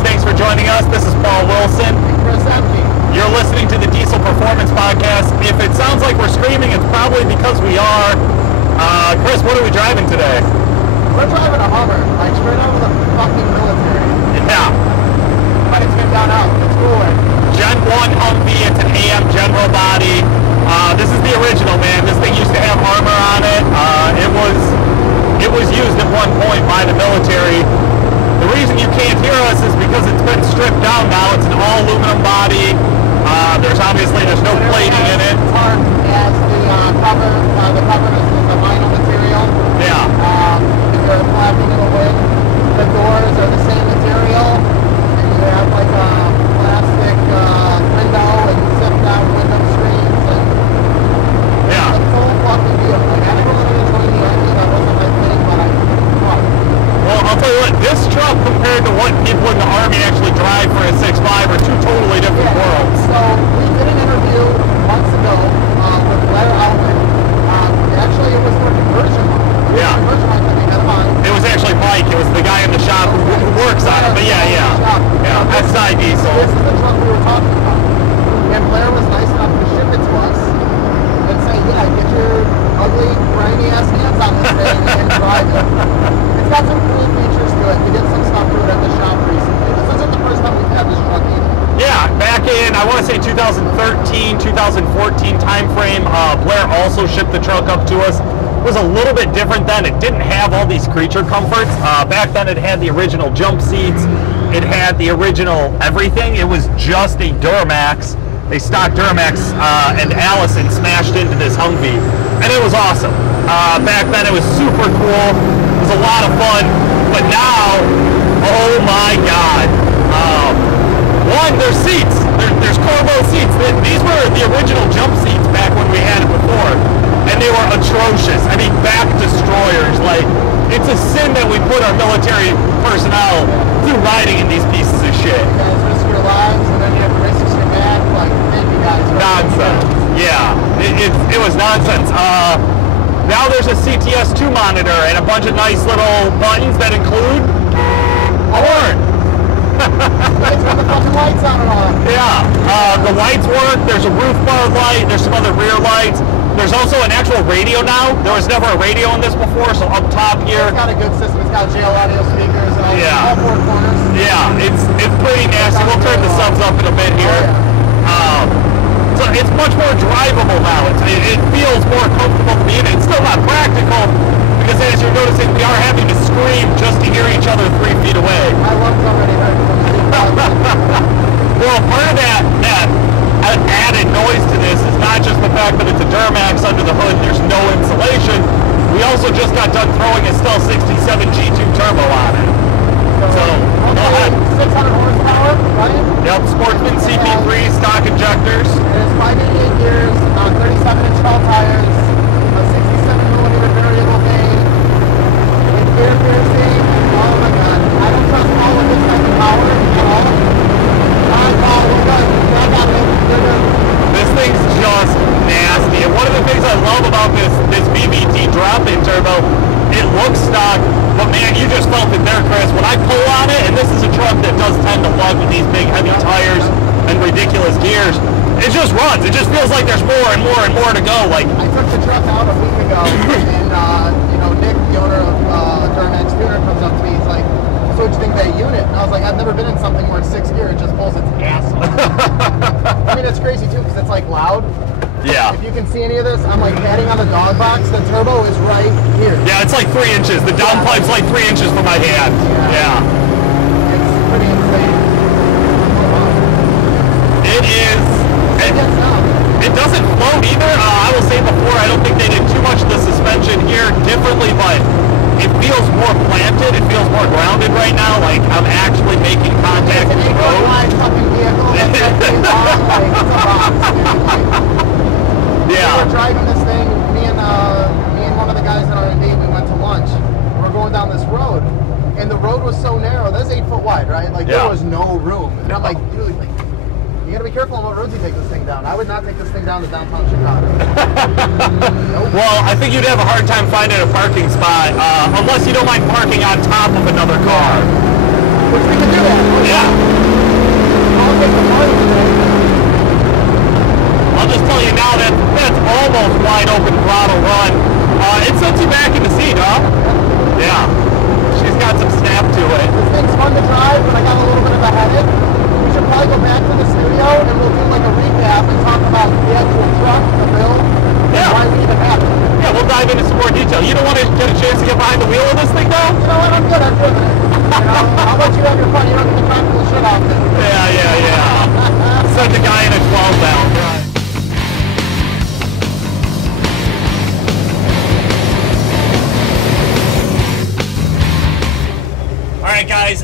guys, thanks for joining us. This is Paul Wilson. Chris Ehmke. You're listening to the Diesel Performance Podcast. If it sounds like we're screaming, it's probably because we are. Chris, what are we driving today? We're driving a Hummer, like straight out of the fucking military. Yeah. But it's been done out. It's cooler. Gen 1 Humvee. It's an AM General body. This is the original, man. This thing used to have armor on it. It was used at one point by the military. The reason you can't hear us is because it's been stripped down now. It's an all aluminum body. There's no plating in it. It's hard as the cover. The cover is the vinyl material. Yeah. They're flapping it away. The doors are the same material. And you have like a plastic window and zip down window screens. And Yeah. it's so fucking beautiful. Like, I never wanted to join the Army. That wasn't my thing, but I love it. Well, I'll tell you what, this truck compared to what people in the Army actually drive for a 6.5 are two totally different worlds. So we did an interview months ago with Blair Allison. Actually, it was for conversion line. Yeah. Conversion line that we had him on. It was actually Mike. It was the guy in the shop who works on it. But yeah. SI diesel. This is the truck we were talking about. And Blair was nice enough to ship it to us and say, yeah, get your ugly, grimy ass hands on this thing and drive it. It's got some cool features to it. We did some stuff to it at the shop recently. This isn't the first time we've had this truck either. Yeah, back in, I want to say 2013, 2014 time frame, Blair also shipped the truck up to us. It was a little bit different then. It didn't have all these creature comforts. Back then it had the original jump seats. It had the original everything. It was just a Duramax. They stocked Duramax and Allison smashed into this Humvee. And it was awesome. Back then it was super cool. It was a lot of fun. But now, oh my God. One, there's seats. There's Corvo seats. These were the original jump seats back when we had it before. And they were atrocious. I mean, back destroyers. Like, it's a sin that we put our military personnel through riding in these pieces of shit. You guys risk your lives and then you have to risk your back. Like, thank you guys. Nonsense. Yeah, it was nonsense. Now there's a CTS2 monitor and a bunch of nice little buttons that include a horn. It's got the fucking lights on and off. Yeah, the lights work. There's a roof bar light. There's some other rear lights. There's also an actual radio now. There was never a radio in this before, so up top here. It's got a good system. It's got jail audio speakers and all four corners. Yeah, it's pretty nasty. We'll turn the subs up in a bit here. So it's much more drivable now. It feels more comfortable to me, and it's still not practical because, as you're noticing, we are having to scream just to hear each other 3 feet away. I love somebody heard Well, part of that added noise to this is not just the fact that it's a Duramax under the hood, there's no insulation. We also just got done throwing a Stealth 67 G2 turbo on it. So, go ahead. 600 horsepower, right? Yep, Sportsman CP3 stock injectors. It is 588 gears, 37-inch tall tires, a 67mm variable gauge, it's gear piercing. Oh my God, I don't trust all of this type of power at all. This thing's just nasty. And one of the things I love about this VVT drop-in turbo, it looks stock, but man, you just felt it there, Chris. When I pull on it, and this is a truck that does tend to lug with these big heavy tires and ridiculous gears, it just runs. It just feels like there's more and more and more to go. Like, I took the truck out a week ago, and Nick, the owner of Duramax Tuner, comes up to me. He's like, "So what do you think of that unit?" And I was like, "I've never been in something where it's 6 gear. It just pulls its ass off." I mean, it's crazy too because it's like loud. yeah. If you can see any of this, I'm like padding on the dog box. The turbo is right here. Yeah, it's like 3 inches. The downpipe's like 3 inches from my hand. Yeah. It's pretty insane. It is. It doesn't float either. I will say before, I don't think they did too much of the suspension here differently, but it feels more planted. It feels more grounded right now. Like I'm actually making contact with the road. It's an fucking vehicle. That's actually long. Like, it's a box, dude. Like, yeah. We were driving this thing. Me and one of the guys in R&D. We went to lunch. We're going down this road, and the road was so narrow. That's 8 foot wide, right? Like there was no room. And I'm like, dude, like. You gotta be careful on what roads you take this thing down. I would not take this thing down to downtown Chicago. Nope. Well, I think you'd have a hard time finding a parking spot, unless you don't mind parking on top of another car. Which we can do that. Yeah. I'll get the money today. I'll just tell you now that that's almost wide open throttle run. It sets you back in the seat, huh? Yeah. She's got some snap to it. This thing's fun to drive, but I got a little bit of a headache. We should probably go back to the studio and we'll do like a recap and talk about the actual truck, the build, and why we even have it. Yeah, we'll dive into some more detail. You don't want to get a chance to get behind the wheel of this thing, though? You know what? I'm good. I'm good with it. You know, I'll let you have your fun. You don't get to talk the shit out of it. Yeah. Send the guy in a 12 down. Right. Alright guys,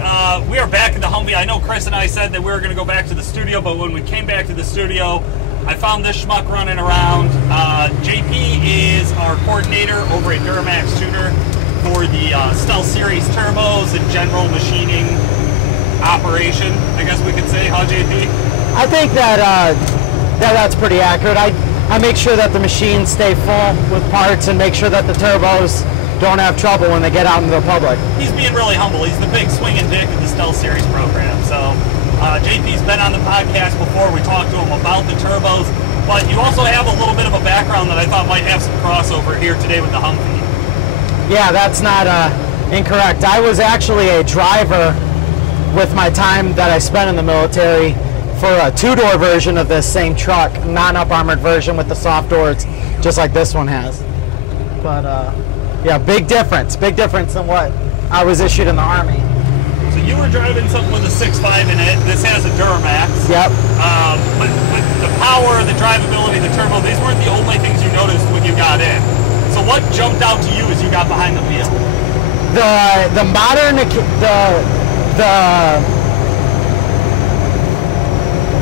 we are back in the Humvee. I know Chris and I said that we were going to go back to the studio, but when we came back to the studio, I found this schmuck running around. JP is our coordinator over at Duramax Tuner for the Stealth Series turbos and general machining operation, I guess we could say, huh JP? I think that, that's pretty accurate. I make sure that the machines stay full with parts and make sure that the turbos don't have trouble when they get out into the public. He's being really humble. He's the big swinging dick of the Stealth Series program. So JP's been on the podcast before. We talked to him about the turbos, but you also have a little bit of a background that I thought might have some crossover here today with the Humvee. Yeah, that's not incorrect. I was actually a driver with my time that I spent in the military for a two-door version of this same truck, non-up armored version with the soft doors, just like this one has. But yeah, big difference than what I was issued in the Army. So you were driving something with a 6.5 in it. This has a Duramax. Yep. But the power, the drivability, the turbo, these weren't the only things you noticed when you got in. So what jumped out to you as you got behind the wheel? The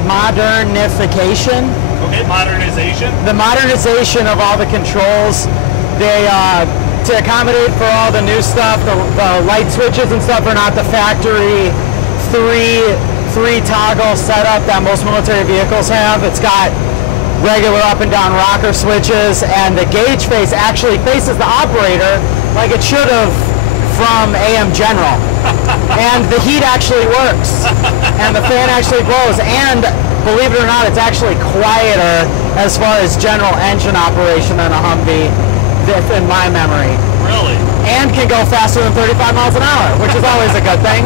modernification. Okay, modernization. The modernization of all the controls. They to accommodate for all the new stuff, the light switches and stuff are not the factory three toggle setup that most military vehicles have. It's got regular up and down rocker switches, and the gauge face actually faces the operator like it should have from AM General. And the heat actually works, and the fan actually blows, and believe it or not, it's actually quieter as far as general engine operation than a Humvee, in my memory. Really? And can go faster than 35 miles an hour, which is always a good thing.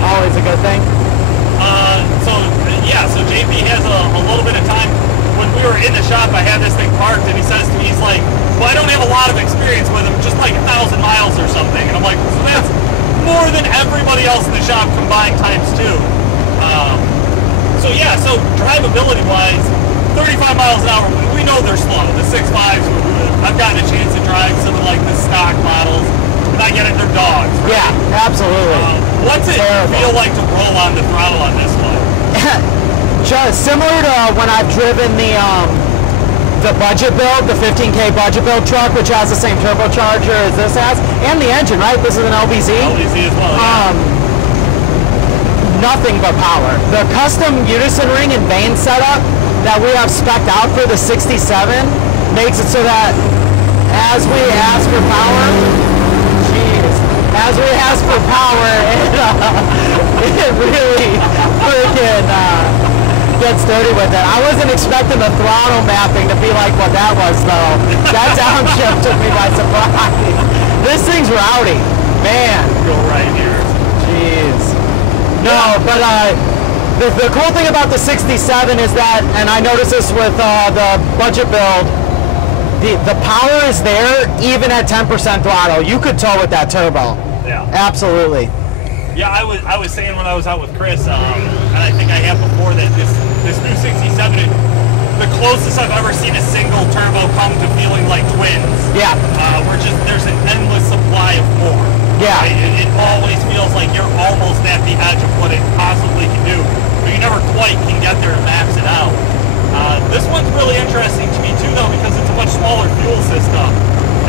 Always a good thing. So JP has a little bit of time. When we were in the shop, I had this thing parked, and he says to me, he's like, well, I don't have a lot of experience with them, just like 1,000 miles or something. And I'm like, so that's more than everybody else in the shop combined times 2. So drivability-wise, 35 miles an hour, we know they're slow. The 6.5s, I've gotten a chance to drive some of like the stock models, and I get it, they're dogs. Right? Yeah, absolutely. What's it feel like to roll on the throttle on this one? Just similar to when I've driven the budget build, the 15K budget build truck, which has the same turbocharger as this has, and the engine, right? This is an LBZ. LBZ as well, yeah. Nothing but power. The custom unison ring and vane setup that we have spec'd out for the 67 makes it so that as we ask for power, it really freaking gets dirty with it. I wasn't expecting the throttle mapping to be like what that was, though. That downshift took me by surprise. This thing's rowdy, man. Go right here. Jeez. No, but the cool thing about the 67 is that, and I noticed this with the budget build, the power is there even at 10% throttle. You could tow with that turbo. Yeah. Absolutely. Yeah, I was saying when I was out with Chris, and I think I have before, that this new 67, the closest I've ever seen a single turbo come to feeling like twins. Yeah. There's an endless supply of more. Yeah. Right? It always feels like you're almost at the edge of what it possibly can do, but you never quite can get there and max it out. This one's really interesting to me too, though, because it's a much smaller fuel system.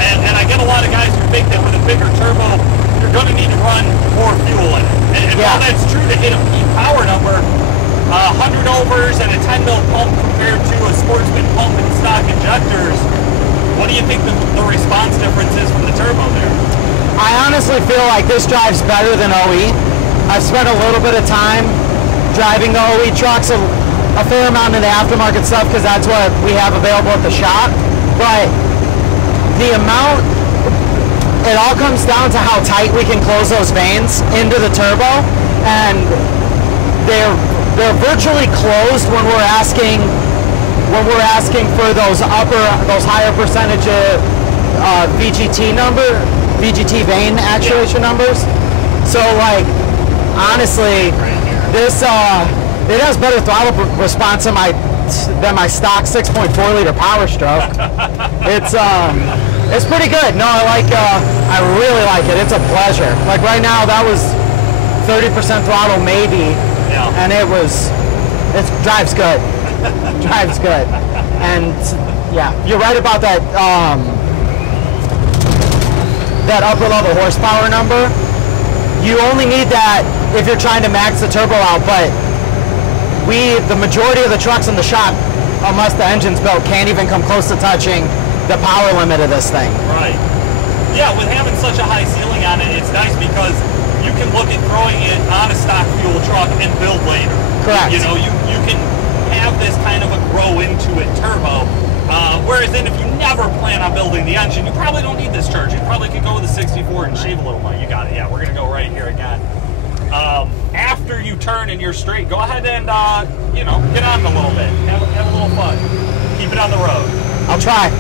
And I get a lot of guys who think that with a bigger turbo, you're going to need to run more fuel in it. And while that's true to hit a peak power number, 100 overs and a 10 mil pump compared to a Sportsman pump and stock injectors, what do you think the response difference is from the turbo there? I honestly feel like this drives better than OE. I've spent a little bit of time driving the OE trucks, a fair amount in the aftermarket stuff, because that's what we have available at the shop. But the amount, it all comes down to how tight we can close those vanes into the turbo, and they're virtually closed when we're asking for those higher percentage VGT vane actuation numbers. So like, honestly, this it has better throttle response than my stock 6.4 liter Power Stroke. It's pretty good. No, I really like it. It's a pleasure. Like right now, that was 30% throttle maybe, and it drives good. Drives good. And yeah, you're right about that. That upper level horsepower number. You only need that if you're trying to max the turbo out, but the majority of the trucks in the shop, unless the engine's built, can't even come close to touching the power limit of this thing. Right. Yeah, with having such a high ceiling on it, it's nice because you can look at throwing it on a stock fuel truck and build later. Correct. You know, you can have this kind of a grow into it turbo. Whereas then if you never plan on building the engine, you probably don't need this charge. You probably could go with a 64 and shave a little more. You got it. Yeah, we're going to go right here again. After you turn and you're straight, go ahead and, you know, get on a little bit. Have a little fun. Keep it on the road. I'll try.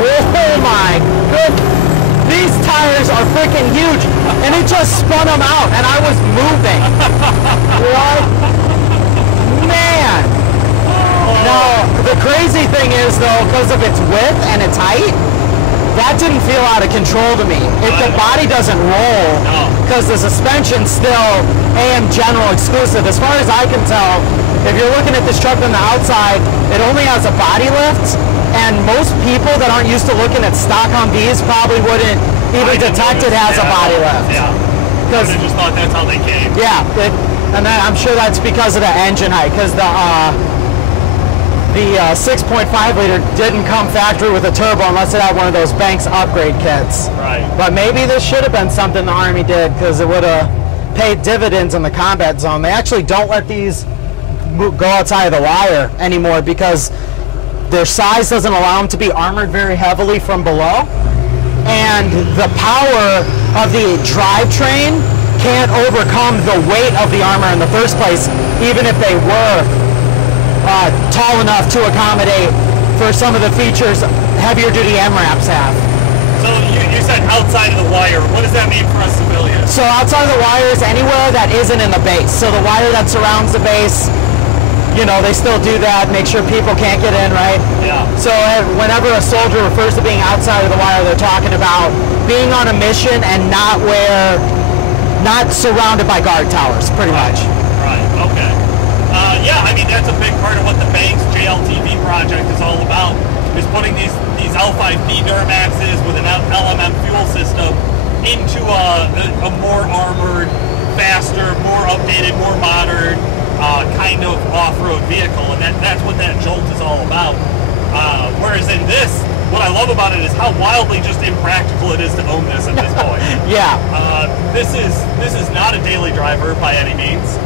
Oh my goodness. These tires are freaking huge. And it just spun them out and I was moving. What? Man. Now, the crazy thing is though, because of its width and its height, that didn't feel out of control to me. The body doesn't roll because the suspension's still AM General exclusive. As far as I can tell, if you're looking at this truck from the outside, it only has a body lift, and most people that aren't used to looking at stock Humvees probably wouldn't even detect it has a body lift. Yeah, because they just thought that's how they came. Yeah, and I'm sure that's because of the engine height, because the 6.5 liter didn't come factory with a turbo unless it had one of those Banks upgrade kits. Right. But maybe this should have been something the Army did, because it would have paid dividends in the combat zone. They actually don't let these go outside of the wire anymore because their size doesn't allow them to be armored very heavily from below. And the power of the drivetrain can't overcome the weight of the armor in the first place, even if they were tall enough to accommodate for some of the features heavier duty MRAPs have. So you said outside of the wire. What does that mean for us civilians? So outside of the wire is anywhere that isn't in the base. So the wire that surrounds the base, you know, they still do that, make sure people can't get in, right? Yeah. So whenever a soldier refers to being outside of the wire, they're talking about being on a mission and not surrounded by guard towers, pretty much. Right, okay. Yeah, I mean, that's a big part of what the Banks JLTV project is all about, is putting these L5B Duramaxes with an LMM fuel system into a more armored, faster, more updated, more modern kind of off-road vehicle, and that's what that Jolt is all about. Whereas in this, what I love about it is how wildly just impractical it is to own this at this point. Yeah. This is not a daily driver by any means,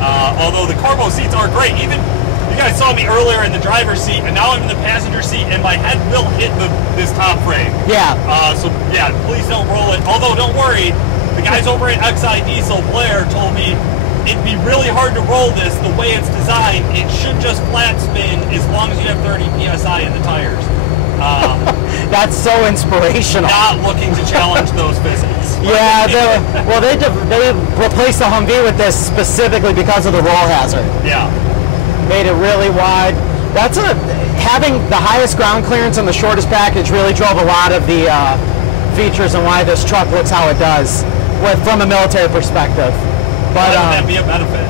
although the Corvo seats are great. Even you guys saw me earlier in the driver's seat, and now I'm in the passenger seat, and my head will hit this top frame. Yeah. So yeah, please don't roll it. Although don't worry, the guys over at XI Diesel, Blair, told me it'd be really hard to roll this the way it's designed. It should just flat spin as long as you have 30 PSI in the tires. That's so inspirational. Not looking to challenge those physics. Yeah, they replaced the Humvee with this specifically because of the roll hazard. Yeah. Made it really wide. Having the highest ground clearance and the shortest package really drove a lot of the features and why this truck looks how it does from a military perspective. But why would that be a benefit?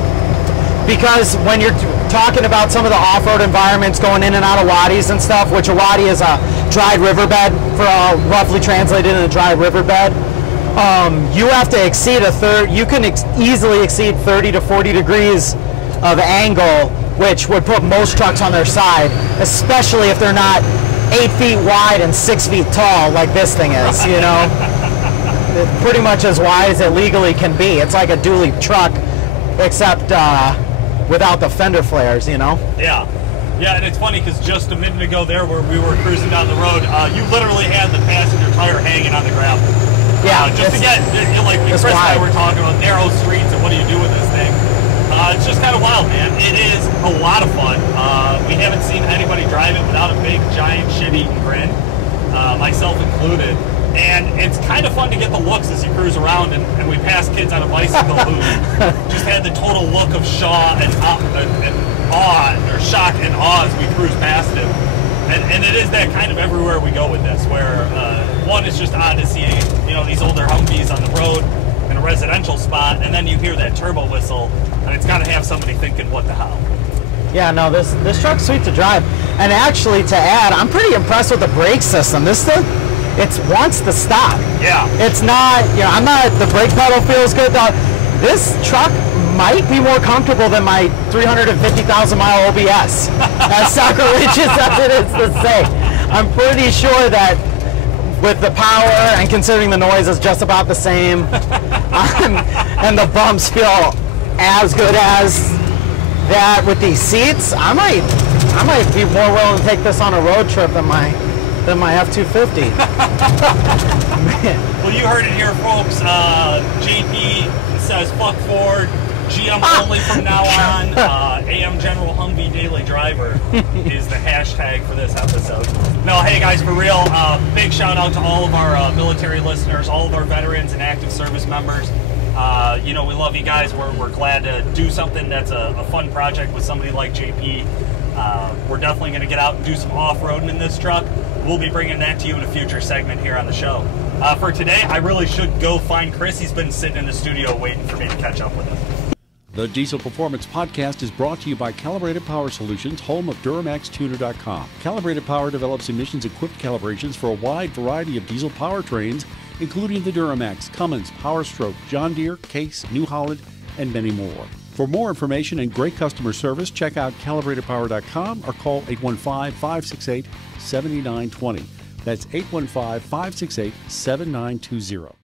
Because when you're talking about some of the off-road environments going in and out of wadis and stuff, which a wadi is a dried riverbed, for roughly translated in a dry riverbed, you have to exceed you can easily exceed 30 to 40 degrees of angle, which would put most trucks on their side, especially if they're not 8 feet wide and 6 feet tall like this thing is, you know. Pretty much as wide as it legally can be. It's like a dually truck, except without the fender flares, you know. Yeah. Yeah, and it's funny because just a minute ago there where we were cruising down the road, you literally had the passenger tire hanging on the gravel. Yeah. Just to get, like Chris and I were talking about narrow streets and what do you do with this thing. It's just kind of wild, man. It is a lot of fun. We haven't seen anybody drive it without a big, giant, shit-eating grin, myself included. And it's kind of fun to get the looks as you cruise around, and we pass kids on a bicycle who just had the total look of awe and shock and awe as we cruise past him. And it is that kind of everywhere we go with this, where one is just odd to see, you know, these older Humvees on the road in a residential spot, and then you hear that turbo whistle, and it's got to have somebody thinking, what the hell? Yeah, no, this truck's sweet to drive. And actually, to add, I'm pretty impressed with the brake system. This thing, it wants to stop. Yeah. It's not, you know, the brake pedal feels good. This truck might be more comfortable than my 350,000 mile OBS, as sacrilegious as it is to say. I'm pretty sure that with the power and considering the noise is just about the same, and the bumps feel as good as that with these seats, I might be more willing to take this on a road trip than my F-250. Well, you heard it here, folks. JP says fuck Ford, GM only from now on. AM General Humvee Daily Driver is the hashtag for this episode. No, hey guys, for real, big shout out to all of our military listeners, all of our veterans and active service members. You know, we love you guys. We're glad to do something that's a fun project with somebody like JP. We're definitely going to get out and do some off-roading in this truck. We'll be bringing that to you in a future segment here on the show. For today, I really should go find Chris. He's been sitting in the studio waiting for me to catch up with him. The Diesel Performance Podcast is brought to you by Calibrated Power Solutions, home of DuramaxTuner.com. Calibrated Power develops emissions-equipped calibrations for a wide variety of diesel powertrains, including the Duramax, Cummins, PowerStroke, John Deere, Case, New Holland, and many more. For more information and great customer service, check out calibratedpower.com or call 815-568-7920. That's 815-568-7920.